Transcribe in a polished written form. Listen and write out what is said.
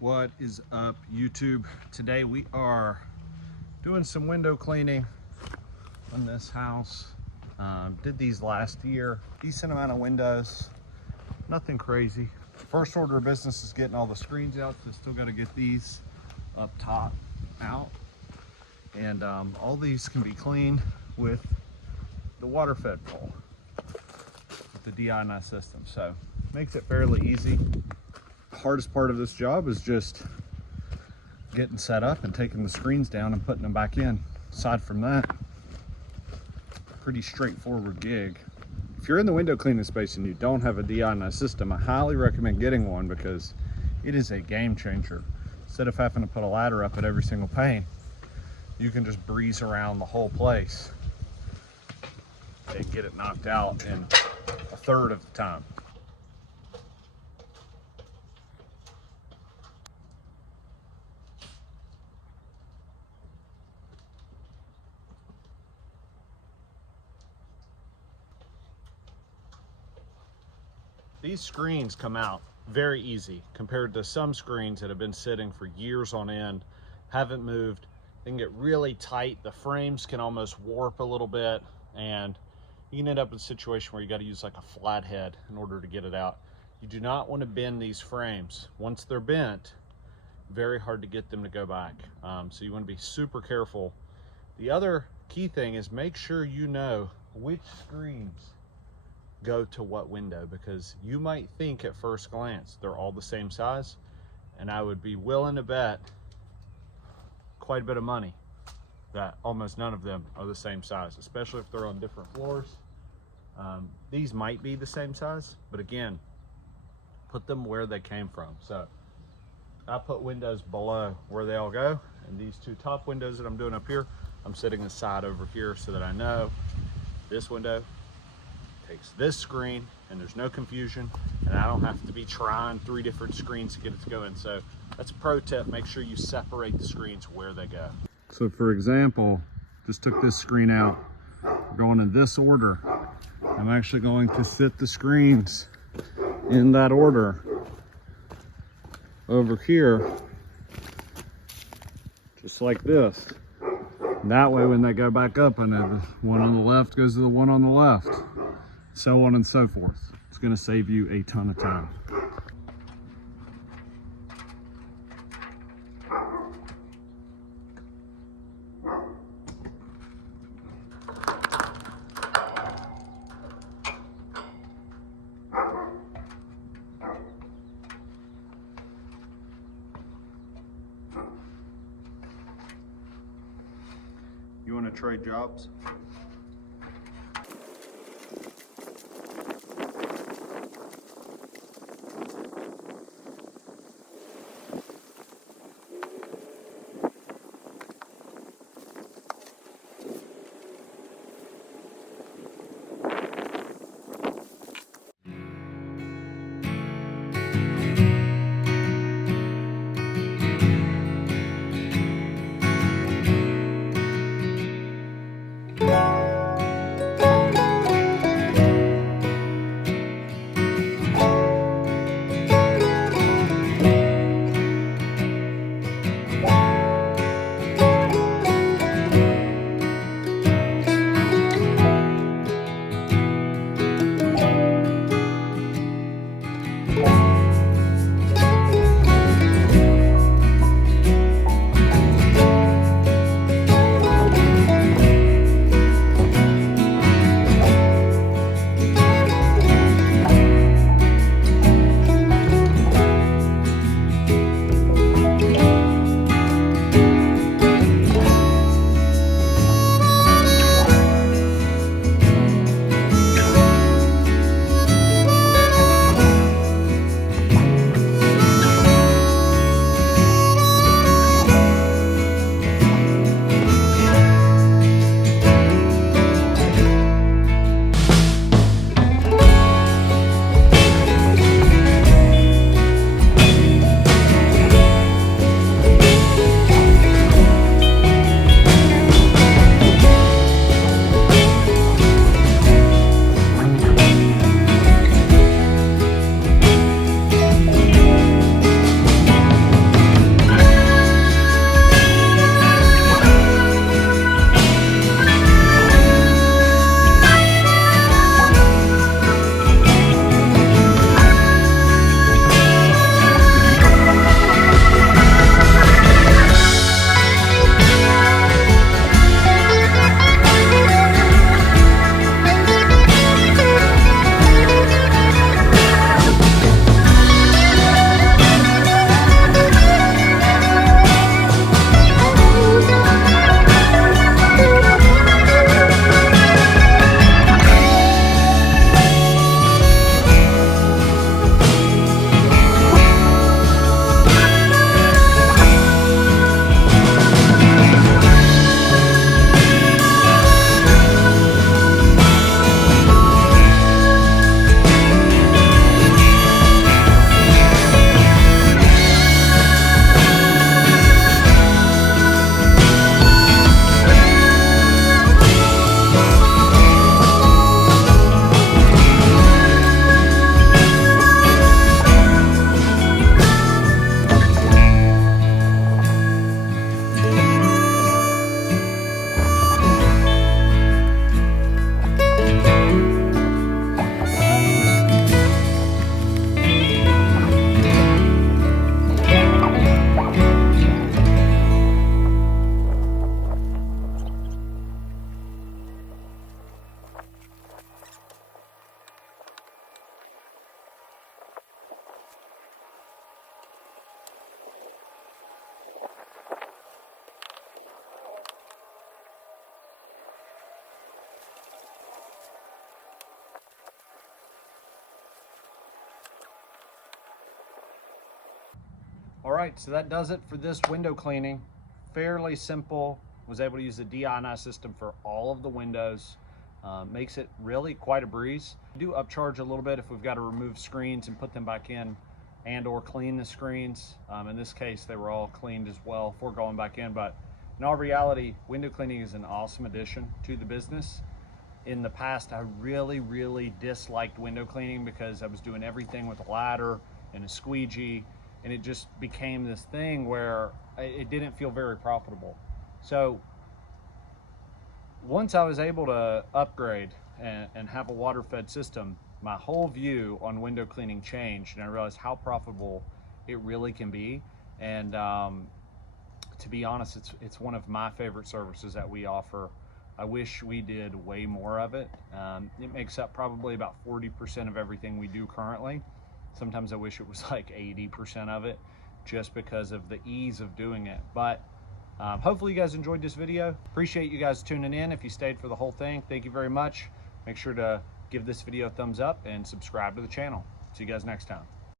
What is up, YouTube? Today we are doing some window cleaning on this house. Did these last year. Decent amount of windows, nothing crazy. First order of business is getting all the screens out, so still got to get these up top out. And all these can be cleaned with the water fed pole with the deionized system, so makes it fairly easy. Hardest part of this job is just getting set up and taking the screens down and putting them back in. Aside from that, pretty straightforward gig. If you're in the window cleaning space and you don't have a deionized system, I highly recommend getting one because it is a game changer. Instead of having to put a ladder up at every single pane, you can just breeze around the whole place and get it knocked out in a third of the time. These screens come out very easy compared to some screens that have been sitting for years on end, haven't moved. They can get really tight. The frames can almost warp a little bit, and you can end up in a situation where you got to use like a flathead in order to get it out. You do not want to bend these frames. Once they're bent, very hard to get them to go back. So you want to be super careful. The other key thing is make sure you know which screens go to what window, because you might think at first glance they're all the same size, and I would be willing to bet quite a bit of money that almost none of them are the same size, especially if they're on different floors. These might be the same size, but again, put them where they came from. So I put windows below where they all go, and these two top windows that I'm doing up here, I'm setting aside over here so that I know this window takes this screen and there's no confusion, and I don't have to be trying 3 different screens to get it to go in. So that's a pro tip. Make sure you separate the screens where they go. So for example, just took this screen out, going in this order. I'm actually going to sit the screens in that order over here, just like this. And that way when they go back up, I know the one on the left goes to the one on the left, so on and so forth. It's going to save you a ton of time. You want to trade jobs? All right, so that does it for this window cleaning. Fairly simple. Was able to use the deionized system for all of the windows. Makes it really quite a breeze. We do upcharge a little bit if we've got to remove screens and put them back in and or clean the screens. In this case, they were all cleaned as well before going back in, but in all reality, window cleaning is an awesome addition to the business. In the past, I really disliked window cleaning because I was doing everything with a ladder and a squeegee, and it just became this thing where it didn't feel very profitable. So once I was able to upgrade and have a water-fed system, my whole view on window cleaning changed, and I realized how profitable it really can be. And to be honest, it's one of my favorite services that we offer. I wish we did way more of it. It makes up probably about 40% of everything we do currently. Sometimes I wish it was like 80% of it, just because of the ease of doing it. But hopefully you guys enjoyed this video. Appreciate you guys tuning in. If you stayed for the whole thing, thank you very much. Make sure to give this video a thumbs up and subscribe to the channel. See you guys next time.